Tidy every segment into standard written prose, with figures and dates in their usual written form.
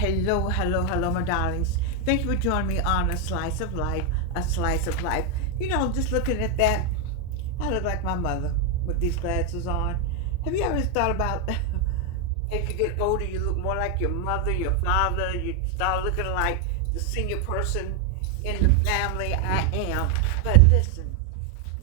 Hello, hello, hello, my darlings. Thank you for joining me on A Slice of Life, A Slice of Life. Just looking at that, I look like my mother with these glasses on. Have you ever thought about as you get older, you look more like your mother, your father, you start looking like the senior person in the family? I am. But listen,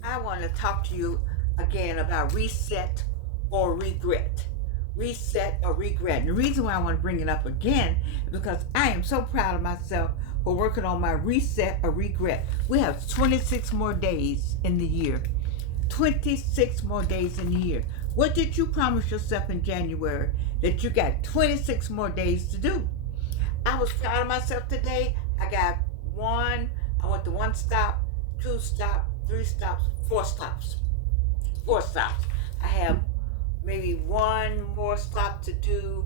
I want to talk to you again about reset or regret. Reset or regret. And the reason why I want to bring it up again is because I am so proud of myself for working on my reset or regret. We have 26 more days in the year. 26 more days in the year. What did you promise yourself in January that you got 26 more days to do? I was proud of myself today. I went to one stop, two stops, three stops, four stops. Four stops. I have maybe one more stop to do,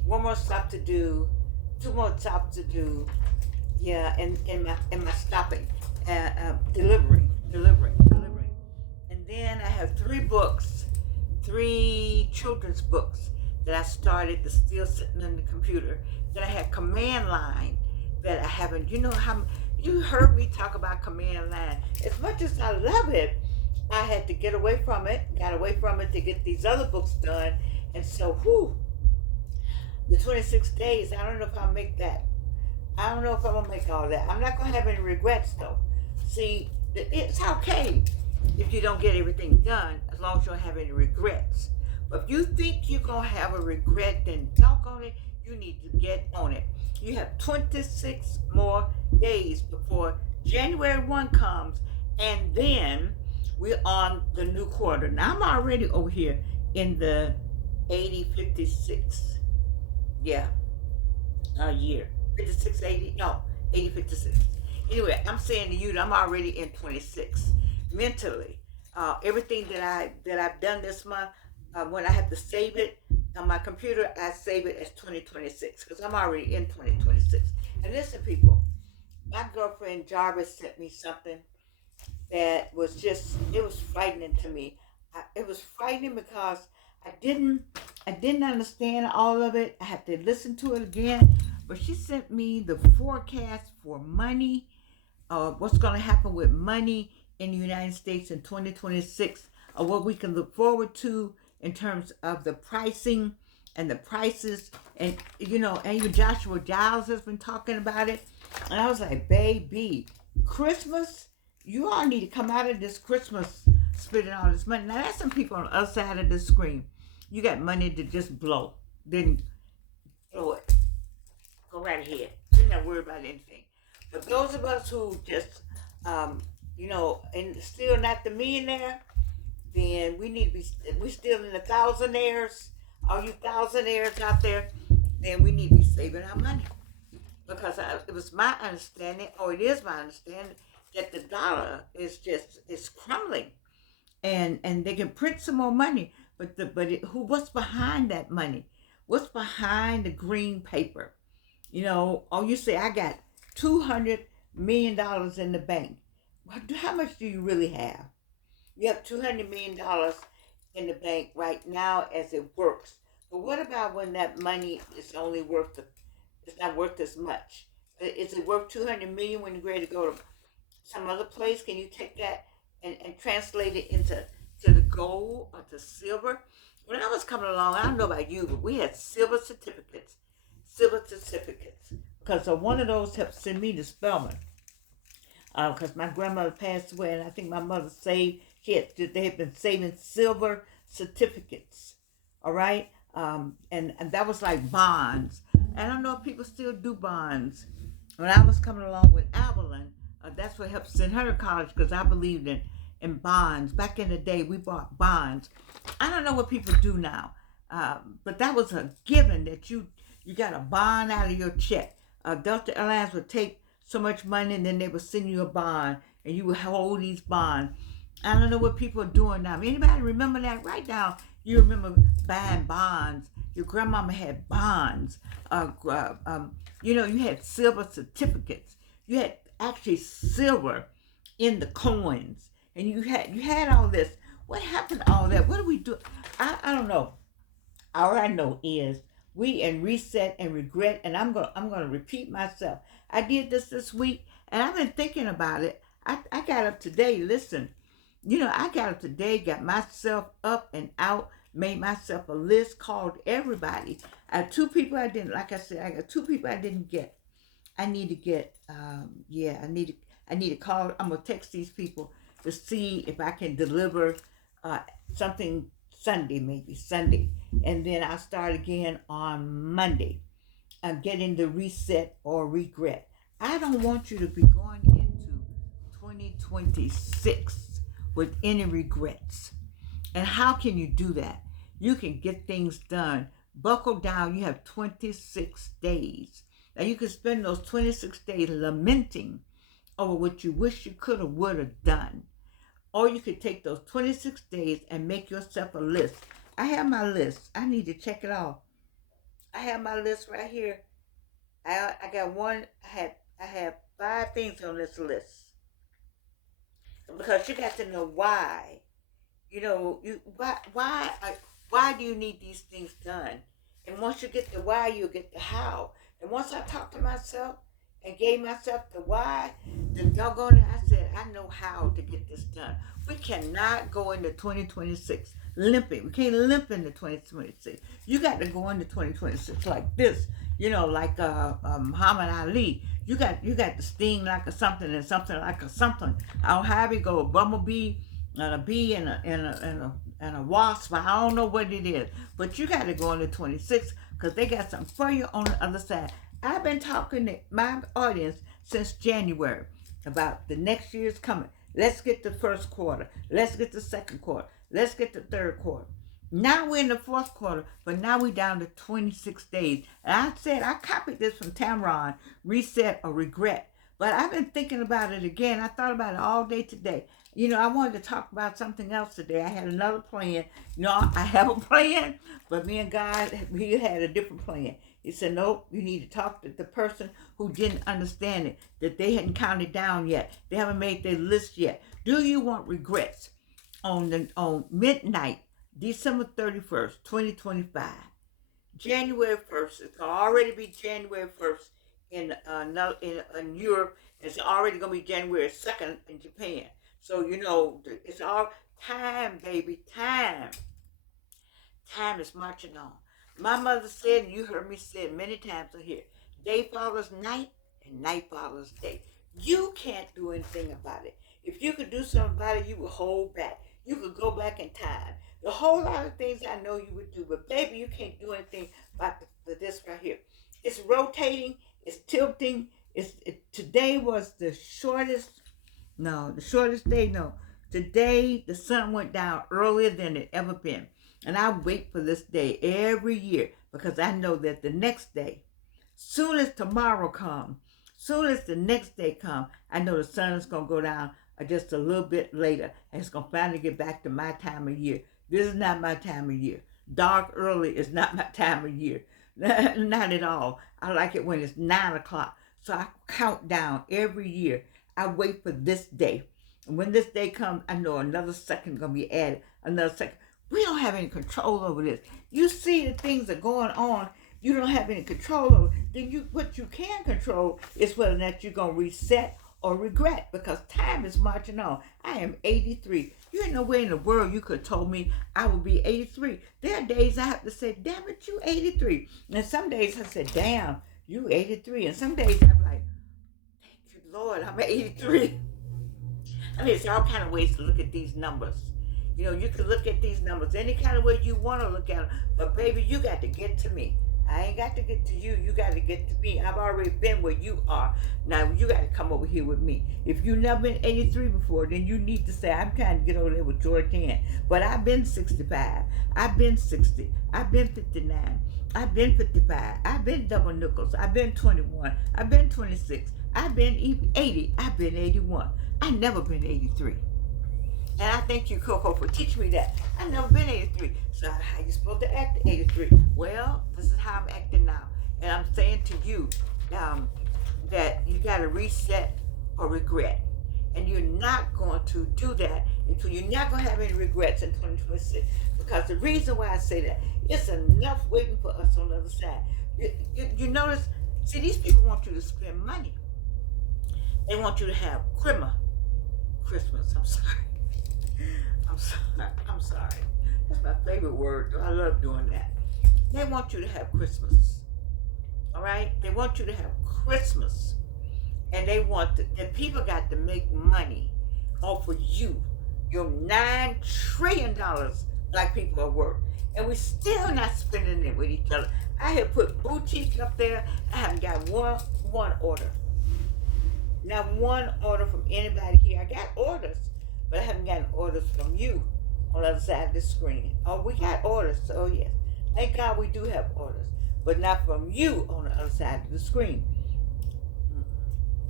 two more stops to do. Yeah, and my stopping, delivering. And then I have three children's books that I started that's still sitting on the computer. Then I had command line that I haven't. You know how you heard me talk about command line. As much as I love it, I had to got away from it to get these other books done. And so, the 26 days, I don't know if I'll make that. I don't know if I'm going to make all that. I'm not going to have any regrets, though. See, it's okay if you don't get everything done, as long as you don't have any regrets. But if you think you're going to have a regret, then doggone it, you need to get on it. You have 26 more days before January 1 comes, and then we're on the new quarter. Now, I'm already over here in the 8056. Yeah, a year. 56, 80, no, 80, 56. Anyway, I'm saying to you that I'm already in 26 mentally. Everything that I've done this month, when I have to save it on my computer, I save it as 2026 because I'm already in 2026. And listen, people, my girlfriend Jarvis sent me something that it was frightening to me. It was frightening because I didn't understand all of it. I had to listen to it again. But she sent me the forecast for money, what's going to happen with money in the United States in 2026, or what we can look forward to in terms of the pricing and the prices. And, and even Joshua Giles has been talking about it. And I was like, baby, Christmas, you all need to come out of this Christmas spending all this money. Now, there's some people on the other side of the screen. You got money to just blow. Then blow it. Go right ahead. You're not worried about anything. But those of us who just, and still not the millionaire, then we're still in the thousandaires. All you thousandaires out there, then we need to be saving our money. Because it was my understanding, or it is my understanding, that the dollar is crumbling. And they can print some more money. What's behind that money? What's behind the green paper? You say, I got $200 million in the bank. How much do you really have? You have $200 million in the bank right now as it works. But what about when that money is it's not worth as much? Is it worth $200 million when you're ready to go to some other place? Can you take that and translate it into the gold or to silver? When I was coming along, I don't know about you, but we had silver certificates. Because one of those helped send me to Spelman. Because my grandmother passed away, and I think my mother they had been saving silver certificates. All right? And that was like bonds. I don't know if people still do bonds. When I was coming along with Avalon, that's what helped send her to college because I believed in bonds. Back in the day, we bought bonds. I don't know what people do now, but that was a given that you got a bond out of your check. Delta Airlines would take so much money and then they would send you a bond and you would hold these bonds. I don't know what people are doing now. Anybody remember that? Right now, you remember buying bonds. Your grandmama had bonds. You had silver certificates. You had actually silver in the coins. And you had all this. What happened to all that? What do we do? I don't know. All I know is and reset and regret. And I'm gonna repeat myself. I did this week, and I've been thinking about it. I got up today. Listen, I got up today, got myself up and out, made myself a list, called everybody. I had two people I didn't, like I said, I got two people I didn't get. I need to get, I need to call. I'm gonna text these people to see if I can deliver uh, something Sunday, maybe Sunday, and then I'll start again on Monday. I'm getting the reset or regret. I don't want you to be going into 2026 with any regrets. And how can you do that? You can get things done. Buckle down. You have 26 days. Now you can spend those 26 days lamenting over what you wish you could have, would have done. Or you could take those 26 days and make yourself a list. I have my list. I need to check it off. I have my list right here. I got one. I have 5 things on this list because you got to know why. Why do you need these things done? And once you get the why, you'll get the how. And once I talked to myself and gave myself the why, the doggone it, I said, I know how to get this done. We cannot go into 2026 limping. We can't limp into 2026. You got to go into 2026 like this. Like Muhammad Ali. You got to sting like a something and something like a something. I'll have it go a bumblebee and a bee and a wasp. I don't know what it is, but you got to go into 26 because they got something for you on the other side. I've been talking to my audience since January about the next year's coming. Let's get the first quarter. Let's get the second quarter. Let's get the third quarter. Now we're in the fourth quarter, but now we're down to 26 days. And I copied this from Tamron, reset or regret. But I've been thinking about it again. I thought about it all day today. I wanted to talk about something else today. I had another plan. I have a plan, but me and God, we had a different plan. He said, nope, you need to talk to the person who didn't understand it, that they hadn't counted down yet. They haven't made their list yet. Do you want regrets? On midnight, December 31st, 2025, January 1st, it's already be January 1st in Europe. It's already going to be January 2nd in Japan. So, it's all time, baby, time. Time is marching on. My mother said, and you heard me say it many times on here, day follows night and night follows day. You can't do anything about it. If you could do something about it, you would hold back. You could go back in time. A whole lot of things I know you would do, but baby, you can't do anything about this right here. It's rotating, it's tilting. Today was the shortest day. No, today the sun went down earlier than it ever been. And I wait for this day every year because I know that the next day, soon as tomorrow comes, soon as the next day comes, I know the sun is going to go down just a little bit later, and it's going to finally get back to my time of year. This is not my time of year. Dark early is not my time of year. Not at all. I like it when it's 9 o'clock. So I count down every year. I wait for this day. And when this day comes, I know another second is going to be added. Another second. We don't have any control over this. You see the things that are going on. You don't have any control over. Then what you can control is whether or not you're going to reset or regret, because time is marching on. I am 83. You ain't no way in the world you could have told me I would be 83. There are days I have to say, damn it, you 83. And some days I said, damn, you 83. And some days I'm like, thank you, Lord, I'm 83. I mean, it's all kind of ways to look at these numbers. You can look at these numbers any kind of way you want to look at them. But baby, you got to get to me. I ain't got to get to you. You got to get to me. I've already been where you are. Now, you got to come over here with me. If you've never been 83 before, then you need to say, I'm trying to get over there with George Ann. But I've been 65. I've been 60. I've been 59. I've been 55. I've been double nickels. I've been 21. I've been 26. I've been 80. I've been 81. I've never been 83. And I thank you, Coco, for teaching me that. I've never been 83. So how you supposed to act at 83? Well, this is how I'm acting now. And I'm saying to you that you got to reset or regret. And you're not going to do that until you're not going to have any regrets in 2026. Because the reason why I say that, it's enough waiting for us on the other side. You notice, see, these people want you to spend money. They want you to have Christmas. I'm sorry. I'm sorry. I'm sorry. That's my favorite word. I love doing that. They want you to have Christmas. All right? They want you to have Christmas. And they want the people got to make money off of you. Your $9 trillion black people are worth. And we're still not spending it with each other. I have put boutique up there. I haven't got one order. Not one order from anybody here. I got orders, but I haven't gotten orders from you on the other side of the screen. Oh, we got orders, so yes. Thank God we do have orders, but not from you on the other side of the screen.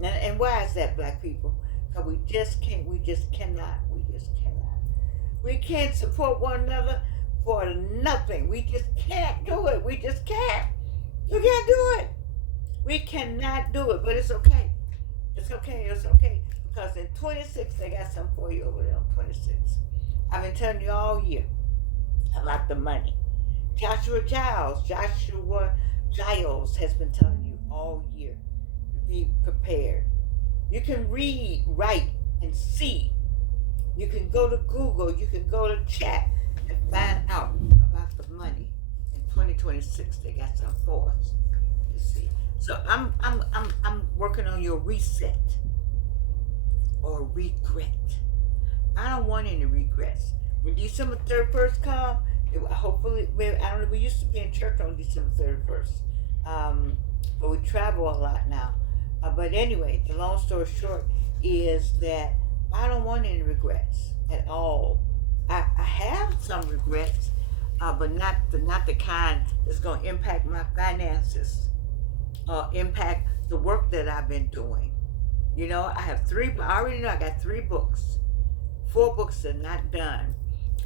And why is that, black people? Because we just cannot. We can't support one another for nothing. We just can't do it. We just can't. You can't do it. We cannot do it, but it's okay. It's okay. Because in 26, I got something for you over there on 26. I've been telling you all year about the money. Joshua Giles has been telling you all year to be prepared. You can read, write, and see. You can go to Google. You can go to chat and find out about the money. In 2026, they got something for us. You see. So I'm working on your reset or regret. I don't want any regrets. When December 31st come, hopefully, I don't know, we used to be in church on December 31st, but we travel a lot now. But anyway, the long story short is that I don't want any regrets at all. I have some regrets, but not the kind that's going to impact my finances, impact the work that I've been doing. You know, I already know I got 3 books. 4 books are not done.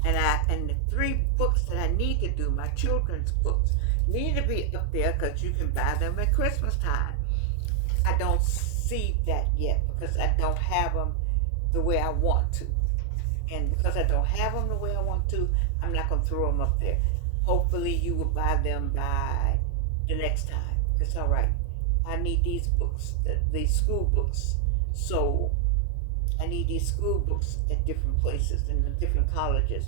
And the 3 books that I need to do, my children's books, need to be up there because you can buy them at Christmas time. I don't see that yet because I don't have them the way I want to. And because I don't have them the way I want to, I'm not going to throw them up there. Hopefully you will buy them by the next time. It's all right. I need these books, these school books sold. I need these school books at different places in the different colleges.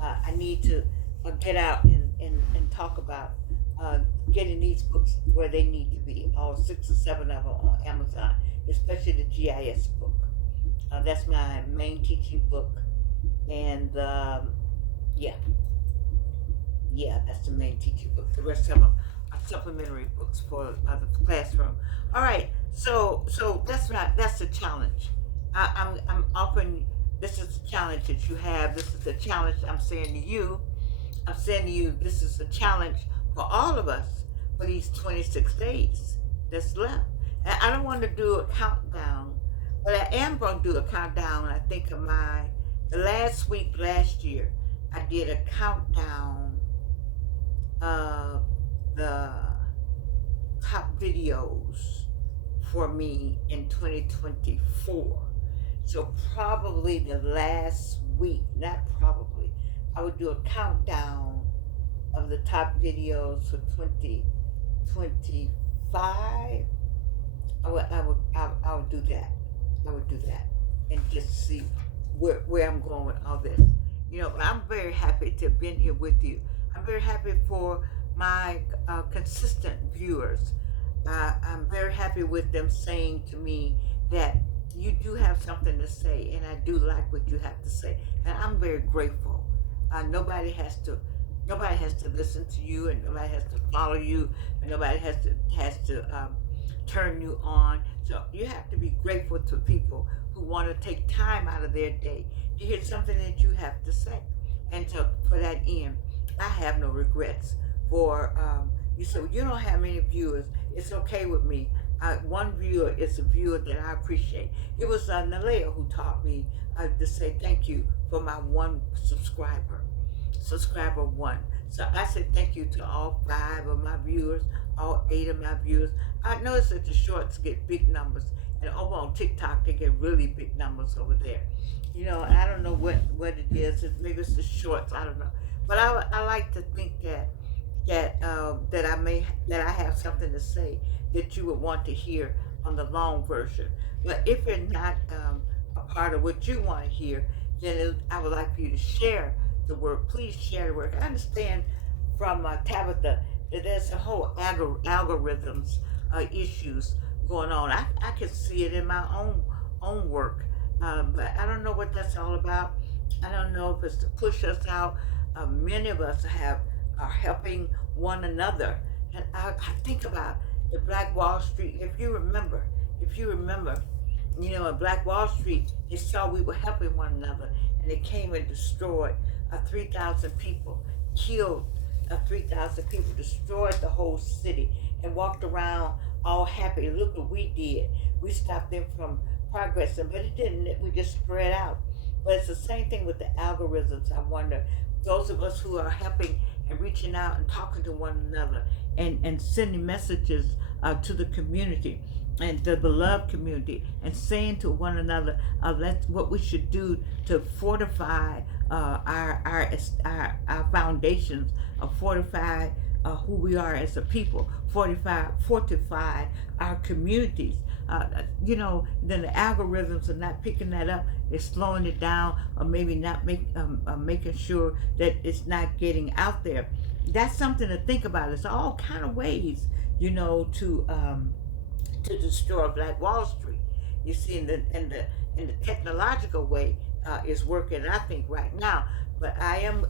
I need to get out and talk about getting these books where they need to be, all 6 or 7 of them on Amazon, especially the GIS book. That's my main teaching book. And yeah, that's the main teaching book. The rest of them are supplementary books for the classroom. All right, so that's the challenge. I'm offering, this is the challenge that you have. This is the challenge I'm saying to you. I'm saying to you, this is a challenge for all of us for these 26 days that's left. And I don't want to do a countdown, but I am going to do a countdown. I think of the last week last year, I did a countdown of the top videos for me in 2024. So probably the last week, not probably, I would do a countdown of the top videos for 2025. I would do that. I would do that and just see where I'm going with all this. You know, I'm very happy to have been here with you. I'm very happy for my consistent viewers. I'm very happy with them saying to me that you do have something to say, and I do like what you have to say, and I'm very grateful. Nobody has to listen to you, and nobody has to follow you, and nobody has to turn you on. So you have to be grateful to people who want to take time out of their day to hear something that you have to say. And so for that end, I have no regrets. For you said, well, you don't have many viewers. It's okay with me. One viewer is a viewer that I appreciate. It was Nalea who taught me to say thank you for my 1 subscriber 1. So I said thank you to all 5 of my viewers, all 8 of my viewers. I noticed that the shorts get big numbers, and over on TikTok they get really big numbers over there. I don't know what it is. Maybe it's the shorts. I don't know. But I like to think that I have something to say that you would want to hear on the long version. But if it's not a part of what you want to hear, then I would like for you to share the word. Please share the word. I understand from Tabitha that there's a whole algorithms issues going on. I can see it in my own work, but I don't know what that's all about. I don't know if it's to push us out. Many of us are helping one another, and I think about the Black Wall Street. If you remember, in Black Wall Street, they saw we were helping one another, and they came and destroyed 3,000 people, killed 3,000 people, destroyed the whole city, and walked around all happy. Look what we did. We stopped them from progressing, but it didn't. We just spread out. But it's the same thing with the algorithms. I wonder, those of us who are helping and reaching out and talking to one another and sending messages to the community and the beloved community and saying to one another, that's what we should do to fortify our foundations, fortify who we are as a people, fortify our communities. Then the algorithms are not picking that up. They're slowing it down, or maybe not making sure that it's not getting out there. That's something to think about. There's all kind of ways, to destroy Black Wall Street. You see, in the technological way is working, I think, right now. But I am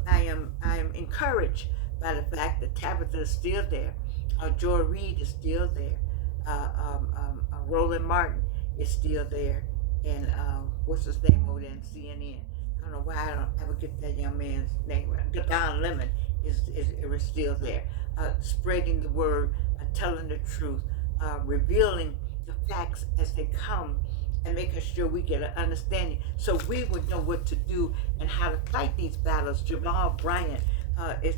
encouraged by the fact that Tabitha is still there, Joy Reid is still there, Roland Martin is still there, and what's his name over there in CNN? I don't know why I don't ever get that young man's name right. Don Lemon is still there, spreading the word, telling the truth, revealing the facts as they come, and making sure we get an understanding so we would know what to do and how to fight these battles. Jamal Bryant is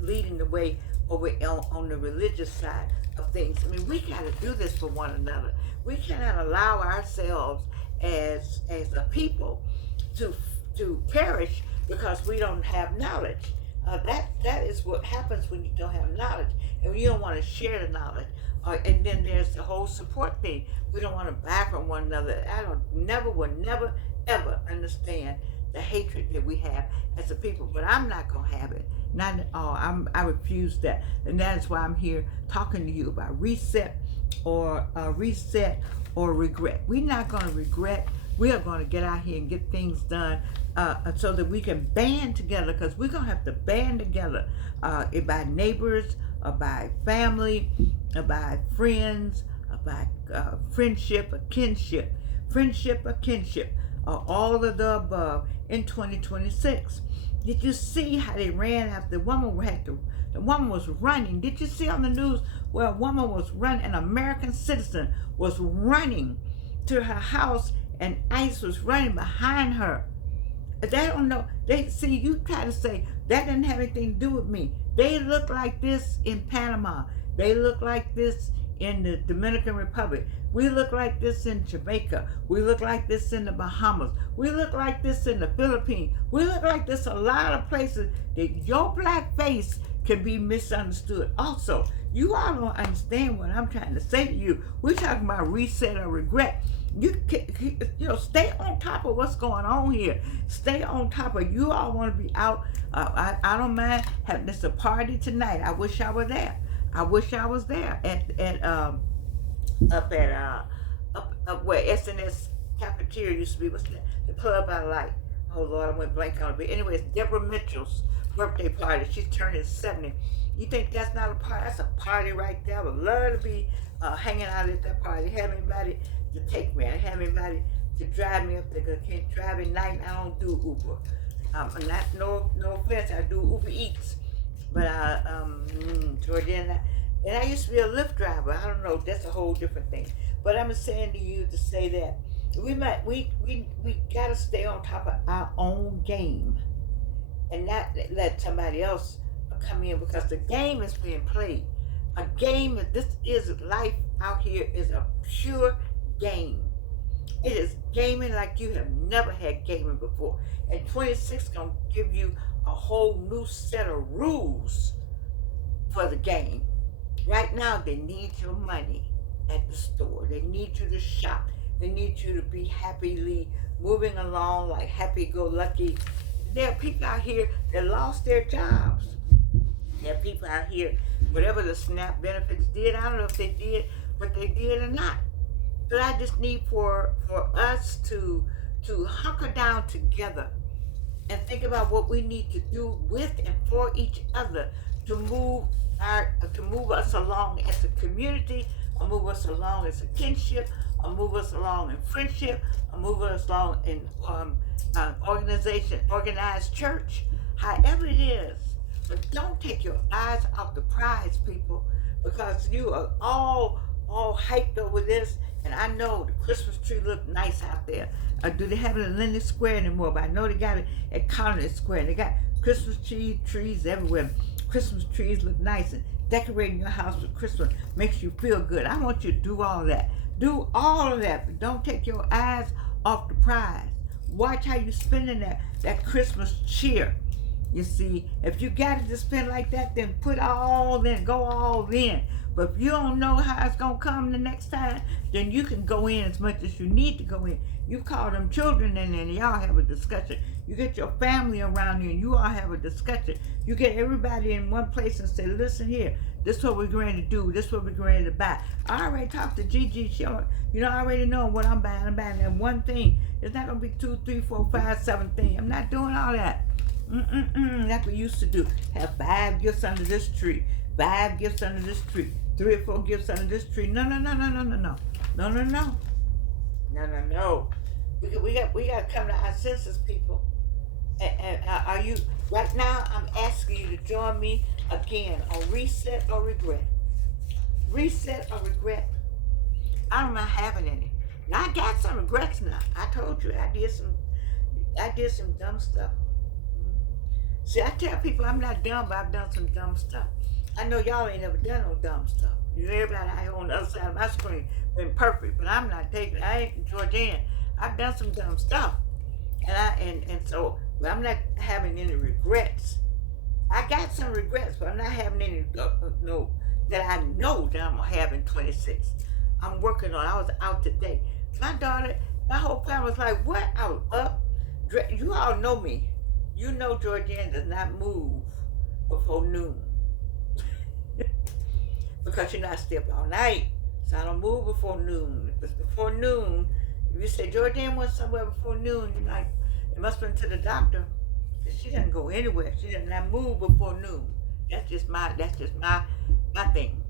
leading the way over on the religious side of things. I mean, we got to do this for one another. We cannot allow ourselves as a people to perish because we don't have knowledge. That is what happens when you don't have knowledge and you don't want to share the knowledge. And then there's the whole support thing. We don't want to back on one another. Will never, ever understand the hatred that we have as a people. But I'm not going to have it. Not at all. I refuse that. And that is why I'm here talking to you about reset or regret. We're not going to regret. We are going to get out here and get things done so that we can band together, because we're going to have to band together by neighbors, by family, by friends, by friendship or kinship, all of the above in 2026. Did you see how they ran after the woman? The woman was running. Did you see on the news where a woman was running, an American citizen was running to her house and ICE was running behind her? They don't know. You try to say that didn't have anything to do with me. They look like this in Panama. They look like this in the Dominican Republic. We look like this in Jamaica. We look like this in the Bahamas. We look like this in the Philippines. We look like this a lot of places that your black face can be misunderstood. Also, you all don't understand what I'm trying to say to you. We're talking about reset or regret. Stay on top of what's going on here. Stay on top of. You all want to be out. I don't mind having this a party tonight. I wish I were there. I wish I was there up where SNS cafeteria used to be. What's that? The club I like. Oh Lord, I went blank on it. But anyways, Deborah Mitchell's birthday party. She's turning 70. You think that's not a party? That's a party right there. I would love to be hanging out at that party. Have anybody to take me. I have anybody to drive me up there. Cause I can't drive at night. I don't do Uber. No offense. I do Uber Eats. But Georgiana, and I used to be a Lyft driver. I don't know. That's a whole different thing. But I'm saying to you to say that we gotta stay on top of our own game, and not let somebody else come in, because the game is being played. A game, this is life out here is a pure game. It is gaming like you have never had gaming before. And 26 gonna give you a whole new set of rules for the game. Right now, they need your money at the store. They need you to shop. They need you to be happily moving along like happy-go-lucky. There are people out here that lost their jobs. There are people out here, whatever the SNAP benefits did, I don't know if they did what they did or not. But I just need for us to hunker down together and think about what we need to do with and for each other to move us along as a community, or move us along as a kinship, or move us along in friendship, or move us along in organized church, however it is. But don't take your eyes off the prize, people, because you are all hyped over this. And I know the Christmas tree look nice out there. Do they have it in Linden Square anymore? But I know they got it at Congress Square. They got Christmas trees everywhere. Christmas trees look nice, and decorating your house with Christmas makes you feel good. I want you to do all that. Do all of that, but don't take your eyes off the prize. Watch how you spending that Christmas cheer. You see, if you got it to spend like that, then go all in. But if you don't know how it's going to come the next time, then you can go in as much as you need to go in. You call them children in there and y'all have a discussion. You get your family around you and you all have a discussion. You get everybody in one place and say, listen here, this is what we're going to do. This is what we're going to buy. I already talked to Gigi. I already know what I'm buying. I'm buying that one thing. It's not going to be 2, 3, 4, 5, 7 things. I'm not doing all that. Like we used to do. Have 5 gifts under this tree. 5 gifts under this tree. 3 or 4 gifts under this tree. No. We got to come to our senses, people. And are you right now? I'm asking you to join me again on Reset or Regret. Reset or Regret. I'm not having any. Now I got some regrets now. I told you I did some dumb stuff. See, I tell people I'm not dumb, but I've done some dumb stuff. I know y'all ain't never done no dumb stuff. Everybody out here on the other side of my screen been perfect, but I ain't Georgian. I've done some dumb stuff. So I'm not having any regrets. I got some regrets, but I'm not having any no that I know that I'm gonna have in 26. I'm working on. I was out today. My daughter, my whole family was like, "What? I was up." You all know me. You know Georgian does not move before noon because you're not stay up all night. So I don't move before noon. If it's before noon, if you say Georgian went somewhere before noon, you're like, it must have been to the doctor. She doesn't go anywhere. She does not move before noon. That's just my thing.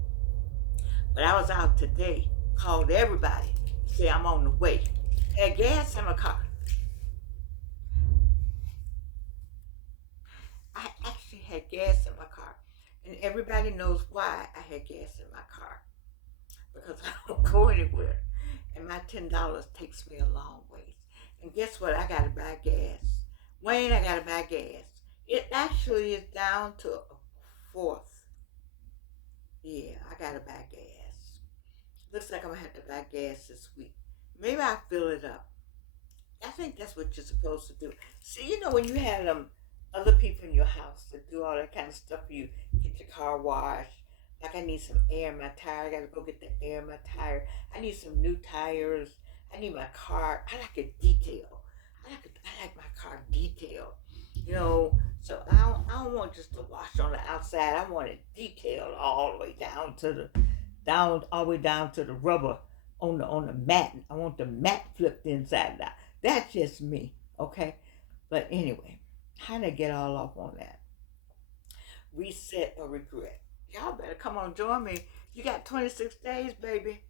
But I was out today, called everybody, say I'm on the way. Had gas in my car. I actually had gas in my car. And everybody knows why I had gas in my car. Because I don't go anywhere. And my $10 takes me a long ways. And guess what? I got to buy gas. Wayne, I got to buy gas. It actually is down to a fourth. Yeah, I got to buy gas. Looks like I'm going to have to buy gas this week. Maybe I'll fill it up. I think that's what you're supposed to do. See, when you have other people in your house that do all that kind of stuff for you, get your car washed. Like I need some air in my tire. I got to go get the air in my tire. I need some new tires. I need my car. I like it detailed. I like my car detailed. So I don't want just to wash on the outside. I want it detailed all the way down to the rubber on the mat. I want the mat flipped inside out. That's just me, okay? But anyway, how did I get all off on that? Reset or regret. Y'all better come on, join me. You got 26 days, baby.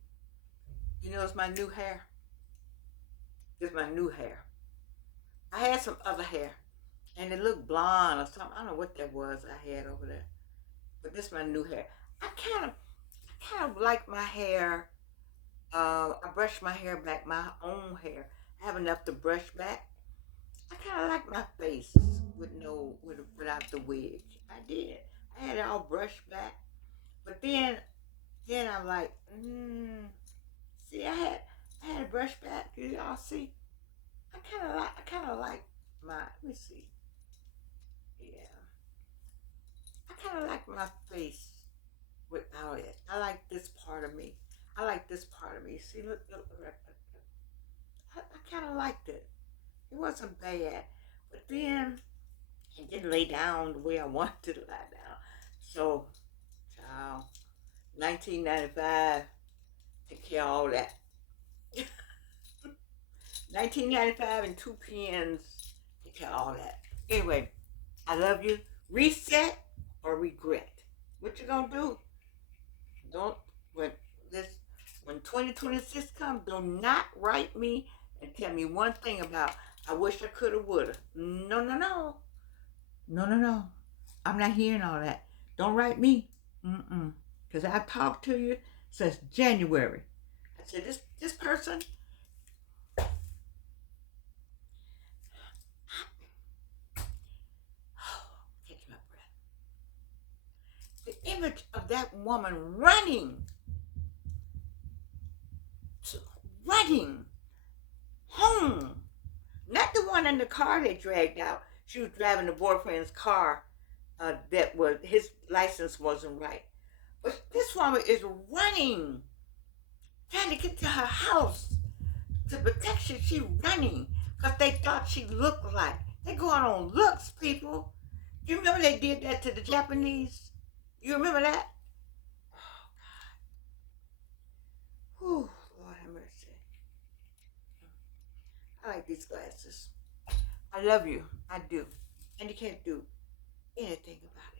It's my new hair. It's my new hair. I had some other hair, and it looked blonde or something. I don't know what that was I had over there. But this is my new hair. I kind of like my hair. I brush my hair back, my own hair. I have enough to brush back. I kind of like my face without the wig. I did. I had it all brushed back. But then I'm like, see, I had a brush back. You all see, I kind of like my. Let me see. Yeah, I kind of like my face without it. I like this part of me. I like this part of me. See, look. I kind of liked it. It wasn't bad. But then it didn't lay down the way I wanted to lie down. So, child, 1995, take care of all that. 1995 and two pens, take care of all that. Anyway, I love you. Reset or regret. What you gonna do? Don't when this when 2026 comes, do not write me and tell me one thing about I wish I coulda woulda. No, no, no. No, no, no. I'm not hearing all that. Don't write me. Mm-mm. Because I've talked to you since January. I said, this person, catch my breath. The image of that woman running home. Not the one in the car they dragged out. She was driving the boyfriend's car that was his license wasn't right. But this woman is running, trying to get to her house. To protection, she running because they thought she looked like. They going on looks, people. Do you remember they did that to the Japanese? You remember that? Oh God. Whew, Lord have mercy. I like these glasses. I love you. I do. And you can't do anything about it.